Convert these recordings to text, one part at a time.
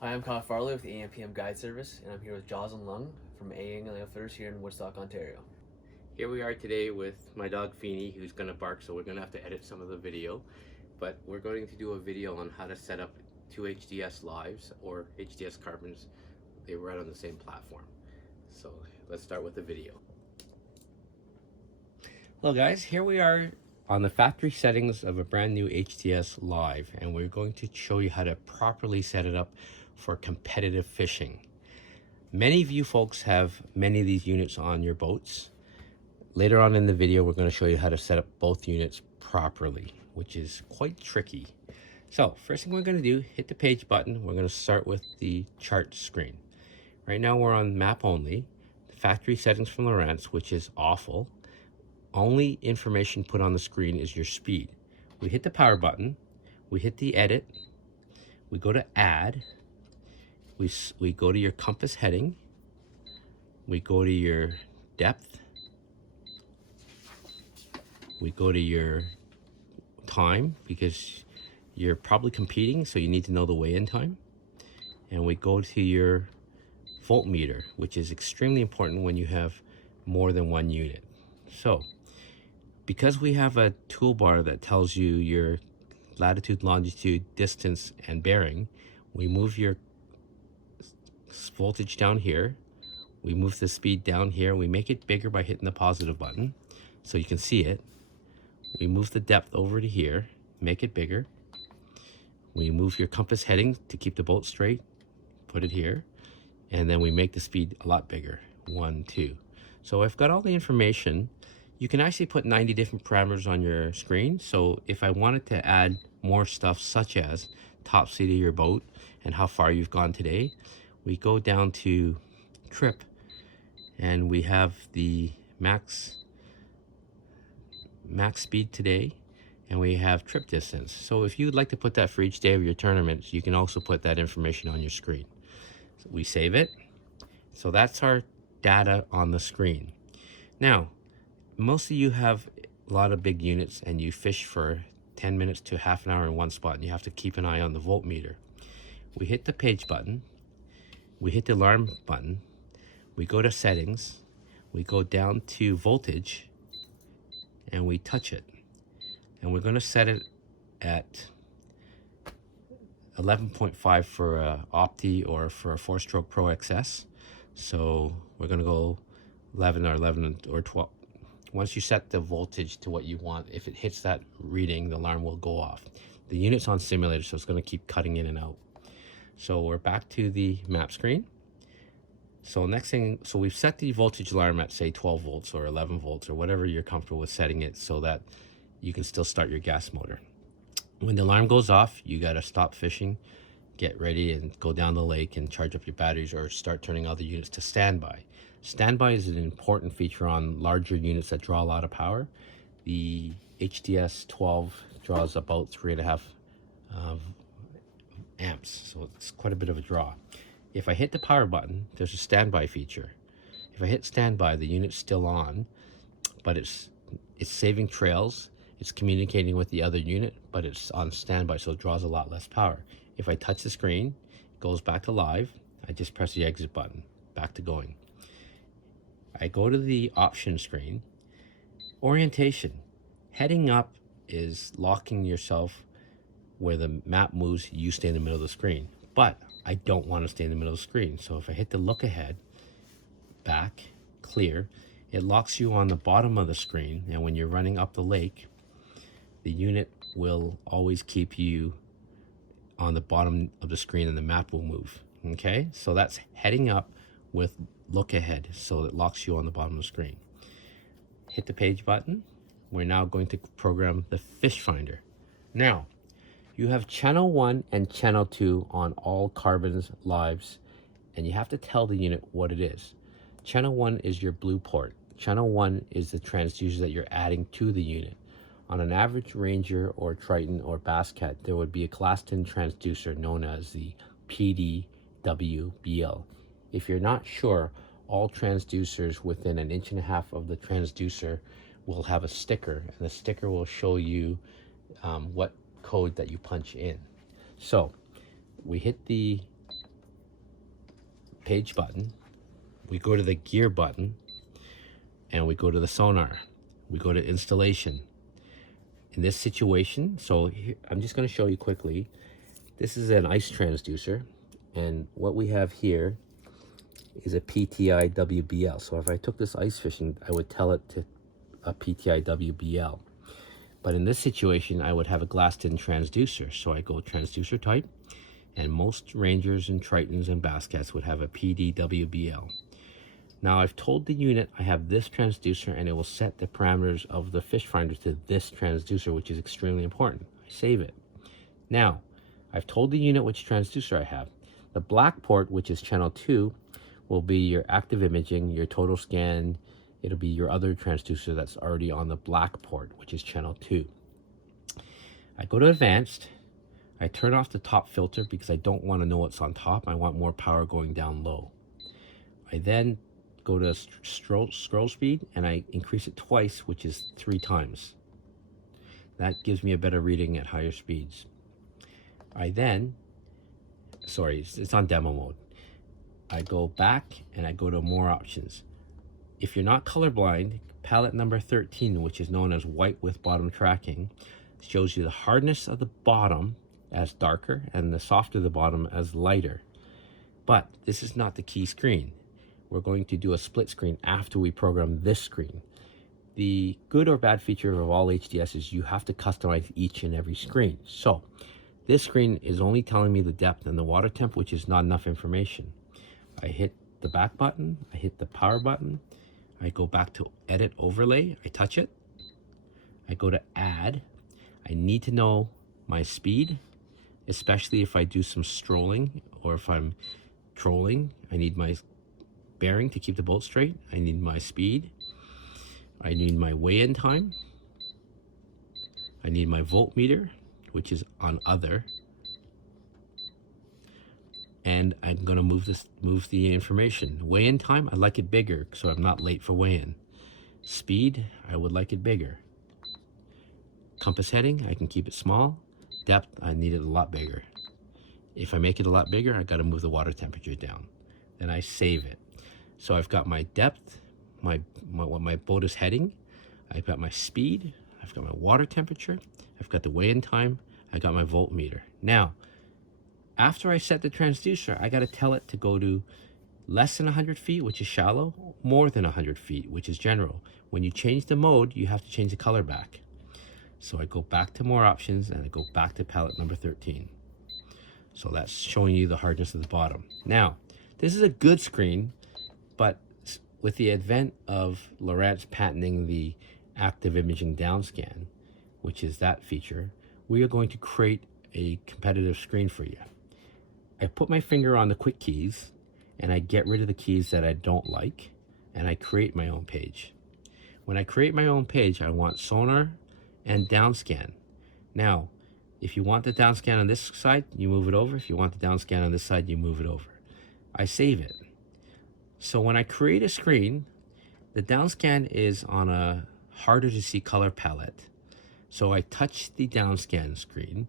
Hi, I'm Kyle Farley with the AM/PM Guide Service, and I'm here with Joclyn Leung from AA Outfitters here in Woodstock, Ontario. Here we are today with my dog Feeny, who's gonna bark, so we're gonna have to edit some of the video. But we're going to do a video on how to set up two HDS lives or HDS carbons. They run on the same platform. So let's start with the video. Hello guys, here we are on the factory settings of a brand new HDS live, and we're going to show you how to properly set it up for competitive fishing. Many of you folks have many of these units on your boats. Later on in the video, we're going to show you how to set up both units properly, which is quite tricky. So first thing we're going to do, hit the page button. We're going to start with the chart screen. Right now we're on map only, factory settings from Lowrance, which is awful. Only information put on the screen is your speed. We hit the power button, we hit the edit, we go to add, we go to your compass heading, we go to your depth, we go to your time because you're probably competing, so you need to know the weigh-in time. And we go to your voltmeter, which is extremely important when you have more than one unit. So because we have a toolbar that tells you your latitude, longitude, distance, and bearing, we move your voltage down here. We move the speed down here. We make it bigger by hitting the positive button so you can see it. We move the depth over to here, make it bigger. We move your compass heading to keep the boat straight, put it here, and then we make the speed a lot bigger, 1, 2. So I've got all the information. You can actually put 90 different parameters on your screen. So if I wanted to add more stuff such as top speed of your boat and how far you've gone today, we go down to trip and we have the max speed today, and we have trip distance. So if you'd like to put that for each day of your tournament, you can also put that information on your screen. So we save it. So that's our data on the screen. Now, most of you have a lot of big units and you fish for 10 minutes to half an hour in one spot, and you have to keep an eye on the voltmeter. We hit the page button, we hit the alarm button, we go to settings, we go down to voltage, and we touch it. And we're going to set it at 11.5 for a Opti or for a 4-stroke Pro XS. So we're going to go 11 or 12. Once you set the voltage to what you want, if it hits that reading, the alarm will go off. The unit's on simulator, so it's going to keep cutting in and out. So we're back to the map screen. So next thing, so we've set the voltage alarm at say 12 volts or 11 volts or whatever you're comfortable with setting it so that you can still start your gas motor. When the alarm goes off, you got to stop fishing, get ready and go down the lake and charge up your batteries or start turning other units to standby. Standby is an important feature on larger units that draw a lot of power. The HDS 12 draws about 3.5 amps, so it's quite a bit of a draw. If I hit the power button, there's a standby feature. If I hit standby, the unit's still on, but it's saving trails, it's communicating with the other unit, but it's on standby, so it draws a lot less power. If I touch the screen, it goes back to live. I just press the exit button, back to going. I go to the option screen. Orientation. Heading up is locking yourself where the map moves, you stay in the middle of the screen. But I don't want to stay in the middle of the screen. So if I hit the look ahead, back, clear, it locks you on the bottom of the screen. And when you're running up the lake, the unit will always keep you on the bottom of the screen and the map will move. Okay, so that's heading up with look ahead. So it locks you on the bottom of the screen. Hit the page button. We're now going to program the fish finder. Now, you have channel 1 and channel 2 on all carbons lives, and you have to tell the unit what it is. Channel 1 is your blue port. Channel 1 is the transducer that you're adding to the unit. On an average Ranger or Triton or Bass Cat, there would be a class 10 transducer known as the PDWBL. If you're not sure, all transducers within 1.5 inches of the transducer will have a sticker, and the sticker will show you what code that you punch in. So we hit the page button, we go to the gear button, and we go to the sonar. We go to installation. In this situation, so here, I'm just going to show you quickly. This is an ice transducer, and what we have here is a PTI WBL. So if I took this ice fishing, I would tell it to a PTI WBL. But in this situation, I would have a glassed-in transducer. So I go transducer type, and most Rangers and Tritons and Basscats would have a PD WBL. Now I've told the unit I have this transducer, and it will set the parameters of the fish finder to this transducer, which is extremely important. I save it. Now, I've told the unit which transducer I have. The black port, which is channel 2, will be your active imaging, your total scan. It'll be your other transducer that's already on the black port, which is channel 2. I go to advanced. I turn off the top filter because I don't want to know what's on top. I want more power going down low. I then go to scroll speed, and I increase it twice, which is 3 times. That gives me a better reading at higher speeds. I then, sorry, it's on demo mode. I go back and I go to more options. If you're not colorblind, palette number 13, which is known as white with bottom tracking, shows you the hardness of the bottom as darker and the softer the bottom as lighter. But this is not the key screen. We're going to do a split screen after we program this screen. The good or bad feature of all HDS is you have to customize each and every screen. So this screen is only telling me the depth and the water temp, which is not enough information. I hit the back button, I hit the power button, I go back to edit overlay, I touch it, I go to add. I need to know my speed, especially if I do some strolling or if I'm trolling. I need my bearing to keep the boat straight. I need my speed. I need my weigh-in time. I need my voltmeter, which is on other. And I'm gonna move the information. Weigh-in time, I like it bigger so I'm not late for weigh-in. Speed, I would like it bigger. Compass heading, I can keep it small. Depth, I need it a lot bigger. If I make it a lot bigger, I gotta move the water temperature down. Then I save it. So I've got my depth, what my boat is heading, I've got my speed, I've got my water temperature, I've got the weigh-in time, I got my voltmeter. Now, after I set the transducer, I gotta tell it to go to less than 100 feet, which is shallow, more than 100 feet, which is general. When you change the mode, you have to change the color back. So I go back to more options, and I go back to palette number 13. So that's showing you the hardness of the bottom. Now, this is a good screen, but with the advent of Lowrance patenting the active imaging downscan, which is that feature, we are going to create a competitive screen for you. I put my finger on the quick keys, and I get rid of the keys that I don't like, and I create my own page. When I create my own page, I want sonar and downscan. Now, if you want the downscan on this side, you move it over. If you want the downscan on this side, you move it over. I save it. So when I create a screen, the downscan is on a harder to see color palette. So I touch the downscan screen,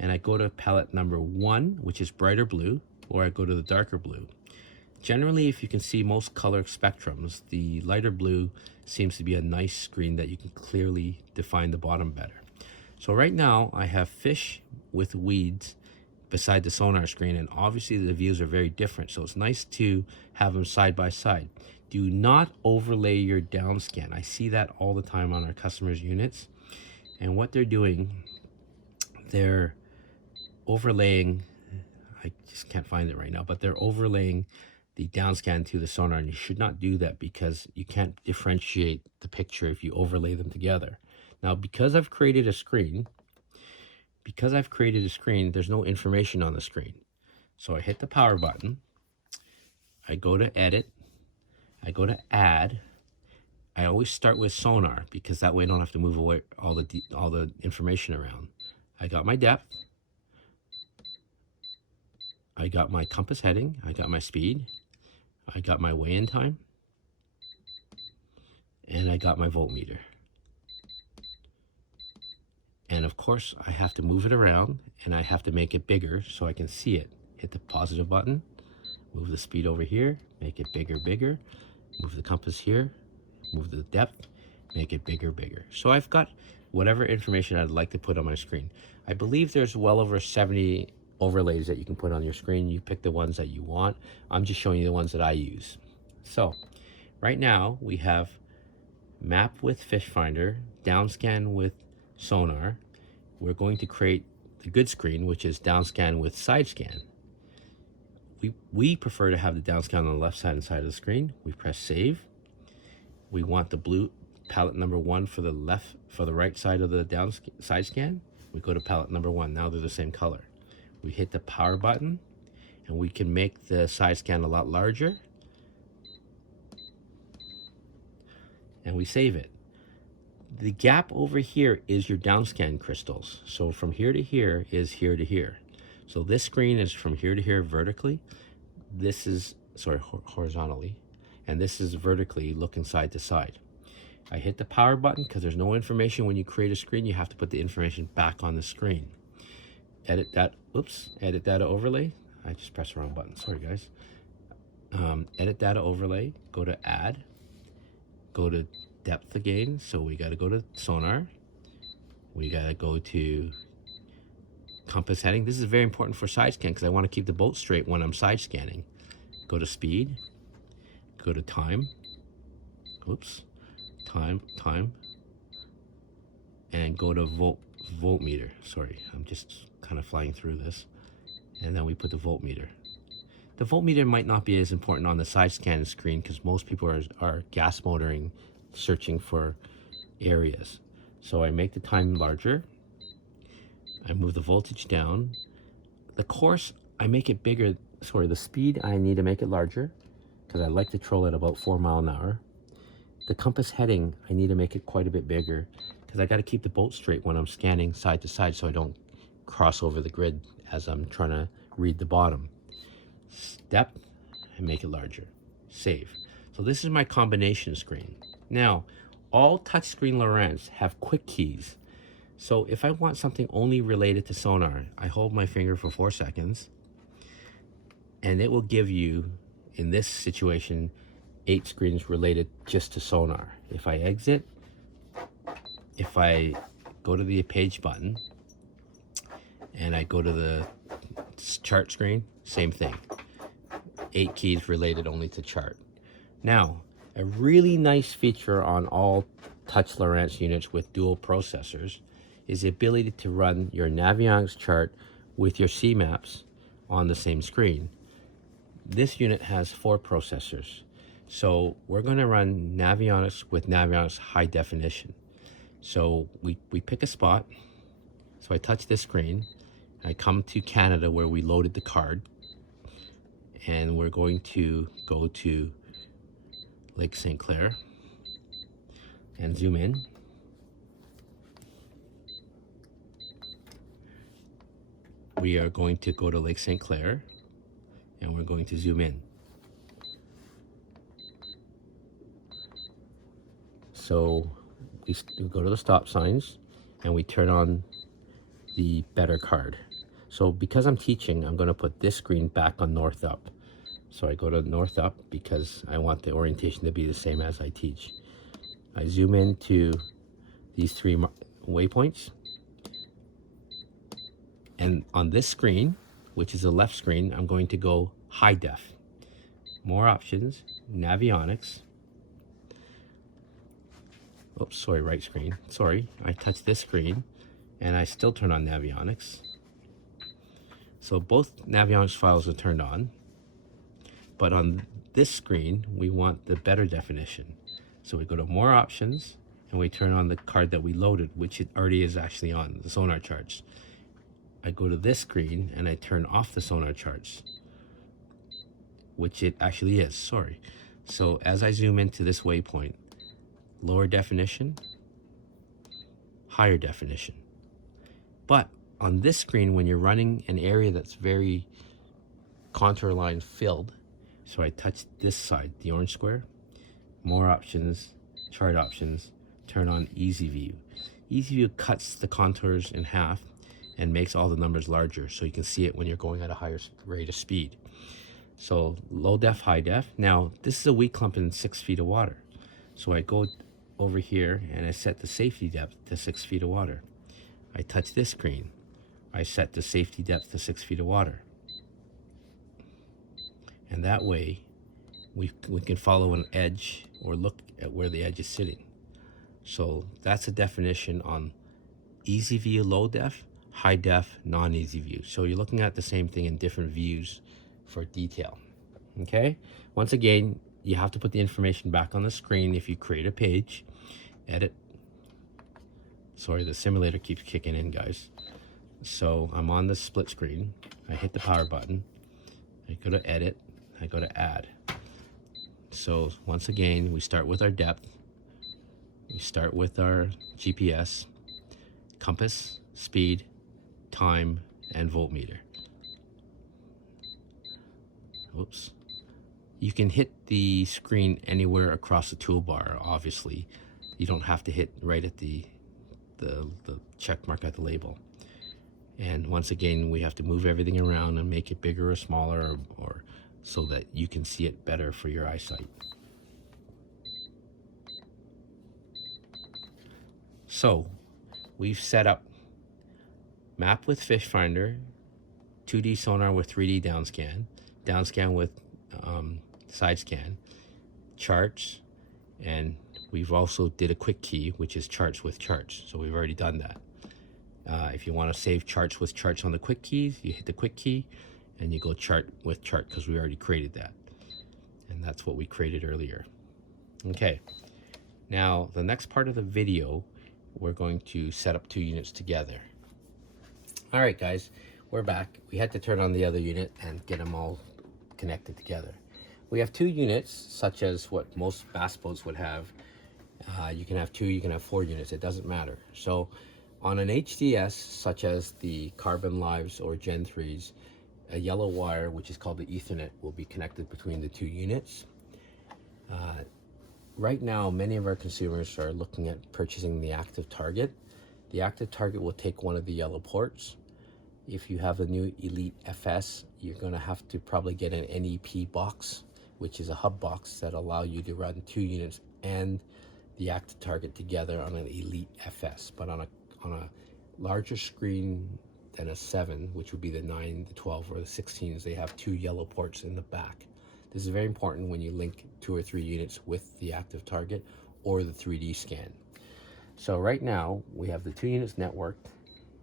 and I go to palette number 1, which is brighter blue, or I go to the darker blue. Generally, if you can see most color spectrums, the lighter blue seems to be a nice screen that you can clearly define the bottom better. So right now I have fish with weeds beside the sonar screen, and obviously the views are very different, so it's nice to have them side by side. Do not overlay your downscan. I see that all the time on our customers' units, and what they're doing, they're overlaying, I just can't find it right now, but they're overlaying the downscan to the sonar, and you should not do that because you can't differentiate the picture if you overlay them together. Now, because I've created a screen, there's no information on the screen. So I hit the power button, I go to edit, I go to add. I always start with sonar because that way I don't have to move away all the information around. I got my depth, I got my compass heading, I got my speed, I got my weigh-in time, and I got my voltmeter. And of course, I have to move it around, and I have to make it bigger so I can see it. Hit the positive button, Move the speed over here, make it bigger, bigger. Move the compass here, move the depth, make it bigger, bigger. So I've got whatever information I'd like to put on my screen. I believe there's well over 70 overlays that you can put on your screen. You pick the ones that you want. I'm just showing you the ones that I use. So right now we have map with fishfinder, downscan with sonar. We're going to create the good screen, which is downscan with side scan. We prefer to have the downscan on the left side of the screen. We press save. We want the blue palette number 1 for the right side of the side scan. We go to palette number 1. Now they're the same color. We hit the power button and we can make the side scan a lot larger. And we save it. The gap over here is your downscan crystals. So from here to here is here to here. So this screen is from here to here vertically. This is, horizontally. And this is vertically looking side to side. I hit the power button because there's no information when you create a screen. You have to put the information back on the screen. Edit that, edit data overlay. I just pressed the wrong button, sorry guys. Edit data overlay, go to add, go to depth again. So we gotta go to sonar. We gotta go to compass heading. This is very important for side scan because I want to keep the boat straight when I'm side scanning. Go to speed, go to time, time, and go to voltmeter. Sorry, I'm just kind of flying through this. And then we put the voltmeter. The voltmeter might not be as important on the side scan screen because most people are gas motoring, searching for areas. So I make the time larger. I move the voltage down. The course, I make it bigger. Sorry, the speed, I need to make it larger because I like to troll at about 4 miles an hour. The compass heading, I need to make it quite a bit bigger because I got to keep the boat straight when I'm scanning side to side so I don't cross over the grid as I'm trying to read the bottom. Depth, and make it larger. Save. So this is my combination screen. Now, all touchscreen Lowrance have quick keys. So if I want something only related to sonar, I hold my finger for 4 seconds and it will give you, in this situation, 8 screens related just to sonar. If I exit, if I go to the page button and I go to the chart screen, same thing. 8 keys related only to chart. Now, a really nice feature on all touch Lowrance units with dual processors is the ability to run your Navionics chart with your C-maps on the same screen. This unit has 4 processors. So we're going to run Navionics with Navionics high definition. So we pick a spot. So I touch this screen. I come to Canada where we loaded the card. And we're going to go to Lake St. Clair and zoom in. We are going to go to Lake St. Clair and we're going to zoom in. So we go to the stop signs and we turn on the better card. So because I'm teaching, I'm going to put this screen back on north up. So I go to north up because I want the orientation to be the same as I teach. I zoom into these 3 waypoints. And on this screen, which is the left screen, I'm going to go high def. More options, Navionics. Oops, sorry, right screen. Sorry, I touched this screen and I still turn on Navionics. So both Navionics files are turned on. But on this screen, we want the better definition. So we go to more options and we turn on the card that we loaded, which it already is actually on, the sonar charts. I go to this screen and I turn off the sonar charts, which it actually is, sorry. So as I zoom into this waypoint, lower definition, higher definition. But on this screen, when you're running an area that's very contour line filled, so I touch this side, the orange square, more options, chart options, turn on easy view. Easy view cuts the contours in half and makes all the numbers larger so you can see it when you're going at a higher rate of speed. So low def, high def. Now this is a weed clump in 6 feet of water. So I go over here and I set the safety depth to 6 feet of water. I touch this screen. I set the safety depth to 6 feet of water. And that way we can follow an edge or look at where the edge is sitting. So that's a definition on easy view, low def, high def, non-easy view. So you're looking at the same thing in different views for detail. Okay, once again, you have to put the information back on the screen if you create a page. Edit. Sorry, the simulator keeps kicking in, guys. So I'm on the split screen. I hit the power button. I go to edit. I go to add. So once again, we start with our depth. We start with our GPS, compass, speed, time, and voltmeter. Oops. You can hit the screen anywhere across the toolbar, obviously. You don't have to hit right at the check mark at the label. And once again, we have to move everything around and make it bigger or smaller, or so that you can see it better for your eyesight. So we've set up map with fishfinder, 2D sonar with 3D downscan with side scan, charts, and we've also did a quick key, which is charts with charts. So we've already done that. If you want to save charts with charts on the quick keys, you hit the quick key and you go chart with chart, because we already created that. And that's what we created earlier. Okay, now the next part of the video, we're going to set up 2 units together. All right, guys, we're back. We had to turn on the other unit and get them all connected together. We have 2 units, such as what most bass boats would have. You can have 2, you can have 4 units, it doesn't matter. So on an HDS, such as the Carbon Lives or Gen 3s, a yellow wire, which is called the Ethernet, will be connected between the 2 units. Right now, many of our consumers are looking at purchasing the active target. The active target will take one of the yellow ports. If you have a new Elite FS, you're going to have to probably get an NEP box, which is a hub box that allow you to run 2 units and the active target together on an Elite FS. But on a larger screen than a 7, which would be the 9, the 12, or the 16s, they have 2 yellow ports in the back. This is very important when you link 2 or 3 units with the active target or the 3D scan. So right now, we have the 2 units networked.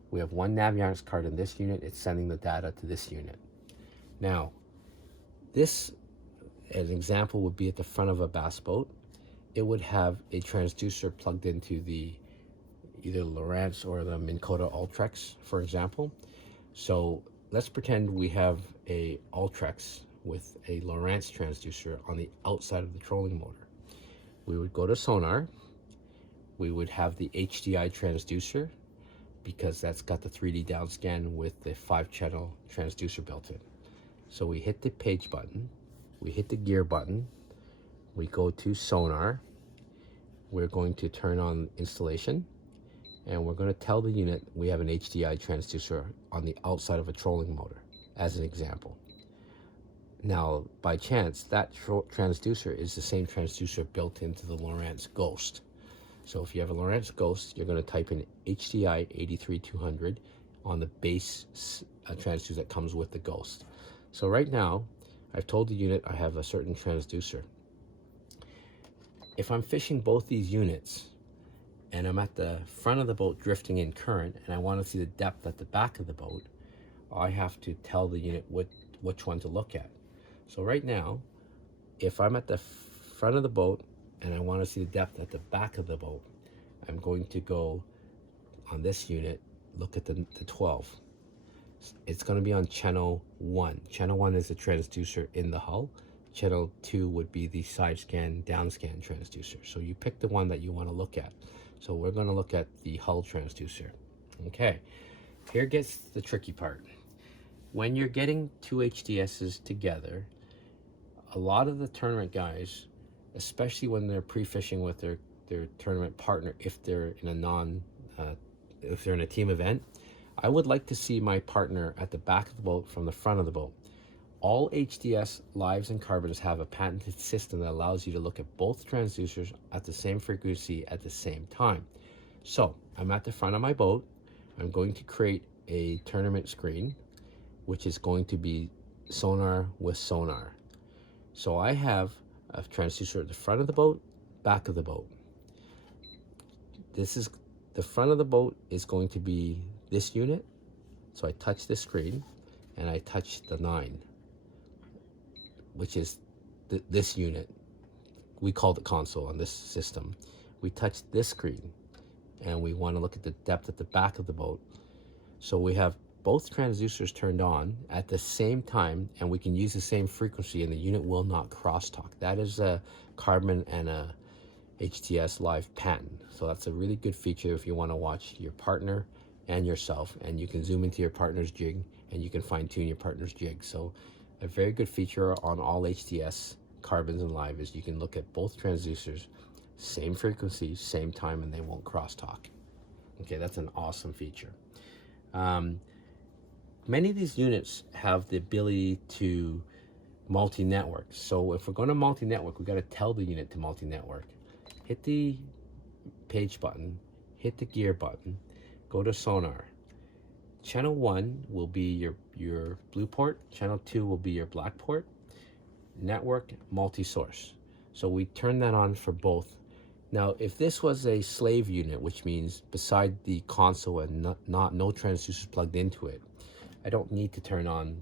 We have 1 Navionics card in this unit. It's sending the data to this unit. Now, this, as an example, would be at the front of a bass boat. It would have a transducer plugged into the either Lowrance or the Minn Kota Ultrex, for example. So let's pretend we have a Ultrex with a Lowrance transducer on the outside of the trolling motor. We would go to sonar. We would have the HDI transducer, because that's got the 3D downscan with the 5-channel transducer built in. So we hit the page button, we hit the gear button, we go to sonar, we're going to turn on installation, and we're going to tell the unit we have an HDI transducer on the outside of a trolling motor, as an example. Now, by chance, that transducer is the same transducer built into the Lowrance Ghost. So if you have a Lowrance Ghost, you're going to type in HDI 83200 on the base transducer that comes with the Ghost. So right now, I've told the unit I have a certain transducer. If I'm fishing both these units, and I'm at the front of the boat drifting in current, and I want to see the depth at the back of the boat, I have to tell the unit which one to look at. So right now, if I'm at the front of the boat and I want to see the depth at the back of the boat, I'm going to go on this unit, look at the 12. It's going to be on channel 1. Channel 1 is the transducer in the hull. Channel 2 would be the side scan, down scan transducer. So you pick the one that you want to look at. So we're going to look at the hull transducer. Okay, here gets the tricky part. When you're getting 2 HDSs together, a lot of the tournament guys, especially when they're pre-fishing with their tournament partner, if they're in if they're in a team event, I would like to see my partner at the back of the boat from the front of the boat. All HDS lives and carbons have a patented system that allows you to look at both transducers at the same frequency at the same time. So I'm at the front of my boat. I'm going to create a tournament screen, which is going to be sonar with sonar. So I have a transducer at the front of the boat, back of the boat. This is the front of the boat is going to be this unit. So I touch this screen and I touch the 9, which is this unit. We call the console on this system. We touch this screen and we want to look at the depth at the back of the boat. So we have both transducers turned on at the same time, and we can use the same frequency and the unit will not crosstalk. That is a carbon and a HDS live patent. So that's a really good feature if you want to watch your partner and yourself, and you can zoom into your partner's jig and you can fine tune your partner's jig. So a very good feature on all HDS carbons and live is you can look at both transducers, same frequency, same time, and they won't crosstalk. Okay, that's an awesome feature. Many of these units have the ability to multi-network. So if we're going to multi-network, we got to tell the unit to multi-network. Hit the page button, hit the gear button, go to sonar. Channel 1 will be your blue port, channel 2 will be your black port, network, multi-source. So we turn that on for both. Now, if this was a slave unit, which means beside the console and no transducers plugged into it, I don't need to turn on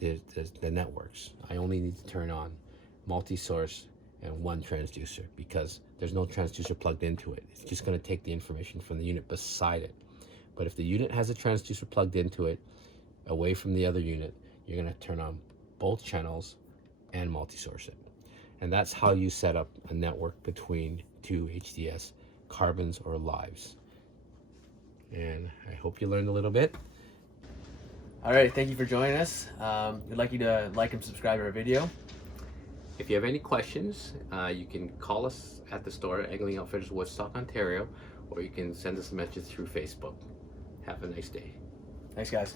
the networks. I only need to turn on multi-source and one transducer because there's no transducer plugged into it. It's just going to take the information from the unit beside it. But if the unit has a transducer plugged into it, away from the other unit, you're going to turn on both channels and multi-source it. And that's how you set up a network between two HDS carbons or lives. And I hope you learned a little bit. All right, thank you for joining us. We'd like you to like and subscribe to our video. If you have any questions, you can call us at the store at Angling Outfitters, Woodstock, Ontario, or you can send us a message through Facebook. Have a nice day. Thanks, guys.